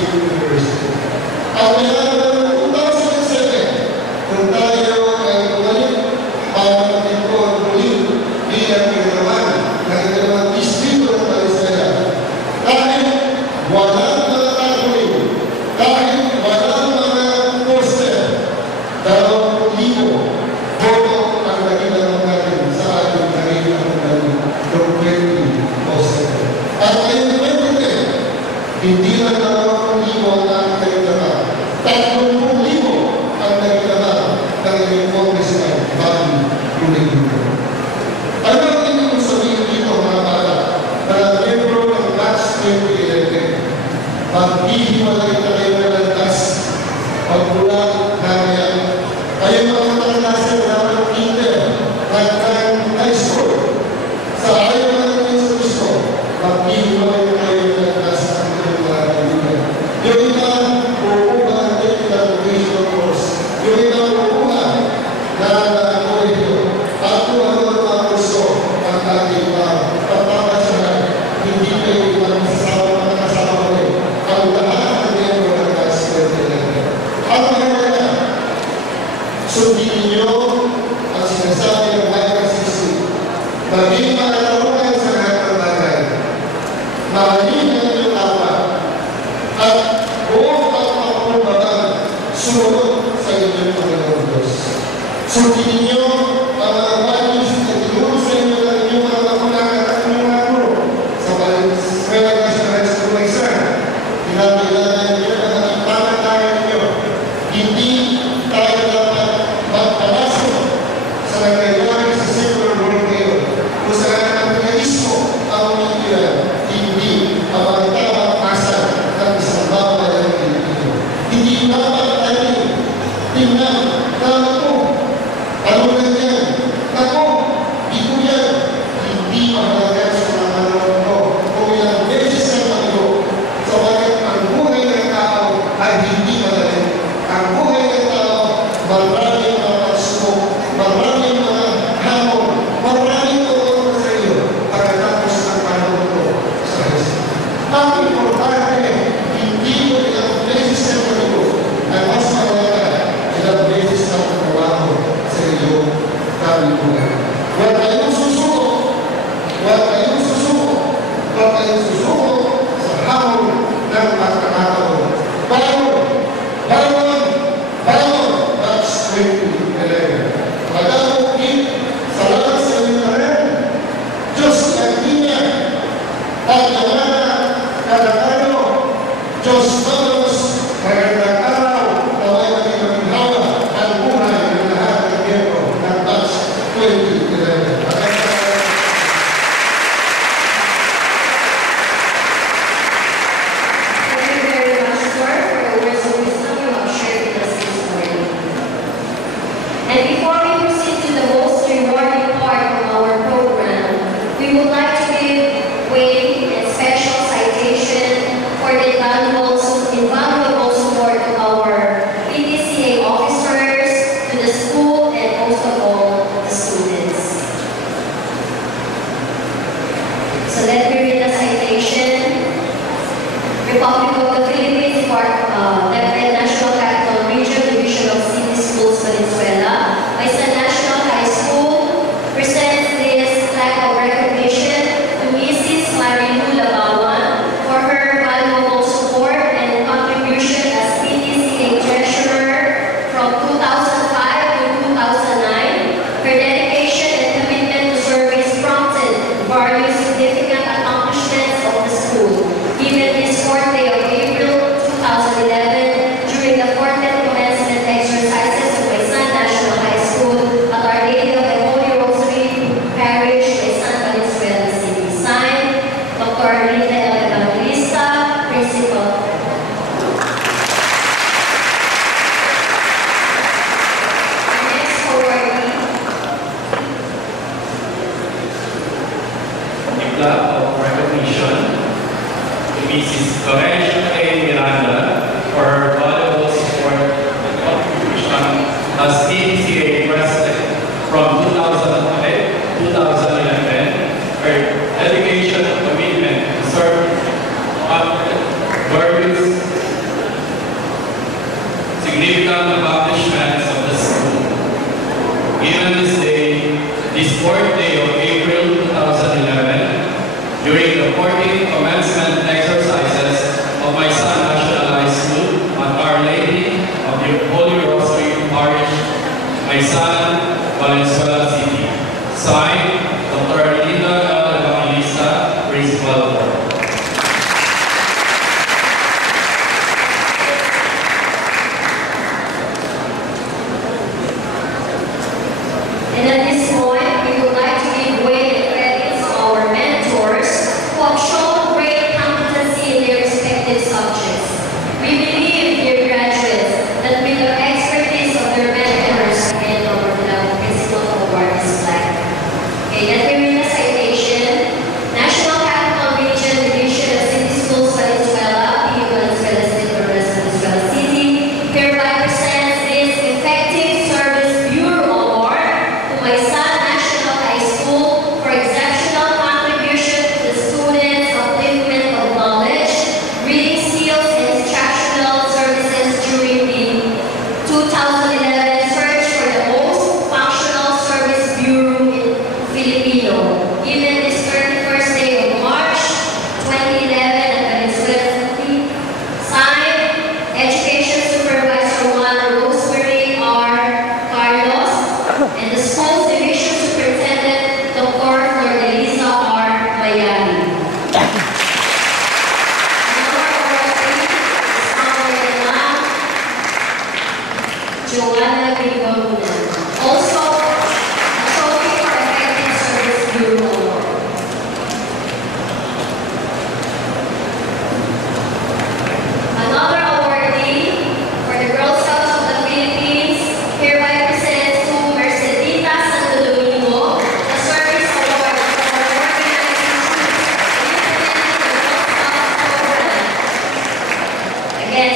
State University. At kaya 2007, kung tayo ay bumalik para mag-report muli bilang pinagawan ng ikalawang distrito ng Palisaya. Kahit walang mga tatuloy, kahit walang mga poster, 20,000 boto ang nagilang natin sa ating nagilang natin noong 2007. At ngayon 2010, hindi lang 20,000 ang nagitama, 30,000 ang nagitama ng inyong congressman, Bobby Rulingo. Ano ang inyong sabihin dito mga bata na membro ng batch 2011? Paghihiwalay na kayo ng landas, pagmula namaya, kayo mga matalasan na ng Inter at ng high school. Sa ayaw na ng Kristo, paghihiwalay na kayo ng landas ang inyong mga kaibigan. Yung iba, uuha ang technical vocational course. Yung iba, uuha na kolehiyo. At kung ano ang mga gusto ang ating papapasahan, hindi kayo ibang mga kasama ulit. Ang lahat ng membro ng batch 2011. Ang mga sundin ninyo ang sinasabi ng YRCC. Maging makalaunan sa lahat ng bagay. Mahalin ang inyong awa. At buong pagpapakumbabang sumunod sa inyong Panginoon Diyos. Sundin ninyo ang mga values na tinuro sa inyo ng inyong mga magulang at inyong mga guro. Sa Valenzuela National School ng isa, kinakailangan ninyo na maging pamantayan ninyo. Hindi tayo dapat magpalasok sa nangyayari sa secular world ngayon kung saan ang realismo ang umiilan, hindi ang mga tamang asa ng isang babayan ng Pilipino. Hindi dapat tayo tingnan na ako, ano na yan? Ako, ito yan. Hindi mahalaga sa mga manonood ko kung ilang beses na tayo sabagat ang buhay ng tao ay hindi madali. Ang buhay ng tao, maraming mga pagsubok, maraming mga hamon, maraming tutulong sa iyo pagkatapos ng panahon ko sa Yesu. Ang importante, hindi mo ilang beses na tayo ay mas mahalaga ilang beses na pagkawaho sa iyo kaluluwa. Huwag kayong susuko. Huwag kayong susuko. Huwag kayong susuko sa hamon ng pagkakataon. Bangon! That's 2011. Magkakukit sa lahat sa inyo na rin. Diyos ang inya. At yamana, kadakano. Diyos Manos, magandang araw. Naway maging maginhawa ang buhay ng lahat ng miyembro ng batch 2011. And before we proceed to the most rewarding part of our program, we would like to give way and special citation for the invaluable support of our PTCA officers, to the school, and most of all, the students. So let me read the citation. Republic of the Philippines, Left National Capital Region, Division of City Schools, Valenzuela, Mesa National High School, presents this plaque of recognition to Mrs. Marilu Labawan for her valuable support of my son National High School at Our Lady of the Holy Rosary Parish, my son, Valenzuela City. Signed, Dr. Linda L. Evangelista, Principal Board. And at this point, we would like to give way and credits to our mentors who have shown great competency in their respective subjects. We believe, dear graduates, that with the expertise of their mentors and our principal award is black. Okay, let me read the citation. National Capital Region Division of City Schools Valenzuela, P. Valenzuela State, Valenzuela City, hereby presents this Effective Service Bureau Award to my son, National High School, for exceptional contribution to the students' upliftment of knowledge, reading skills, and instructional services during the 2011 search for the most functional service bureau in Filipino, given this 31st day of March 2011 at Valenzuela City. Signed, Education Supervisor 1 Rosemary R. Carlos, and the Schools Division Superintendent Dr. Flordelisa R. Bayani. Another award is honored Ma'am Joanna Grigoruna. Also, a trophy for Effective Service Bureau Award. Another awardee for the Girl Scouts of the Philippines hereby presents to Mercedita Santo Domingo the Service Award for organizing troops and implementing the Girl Scouts program. Again,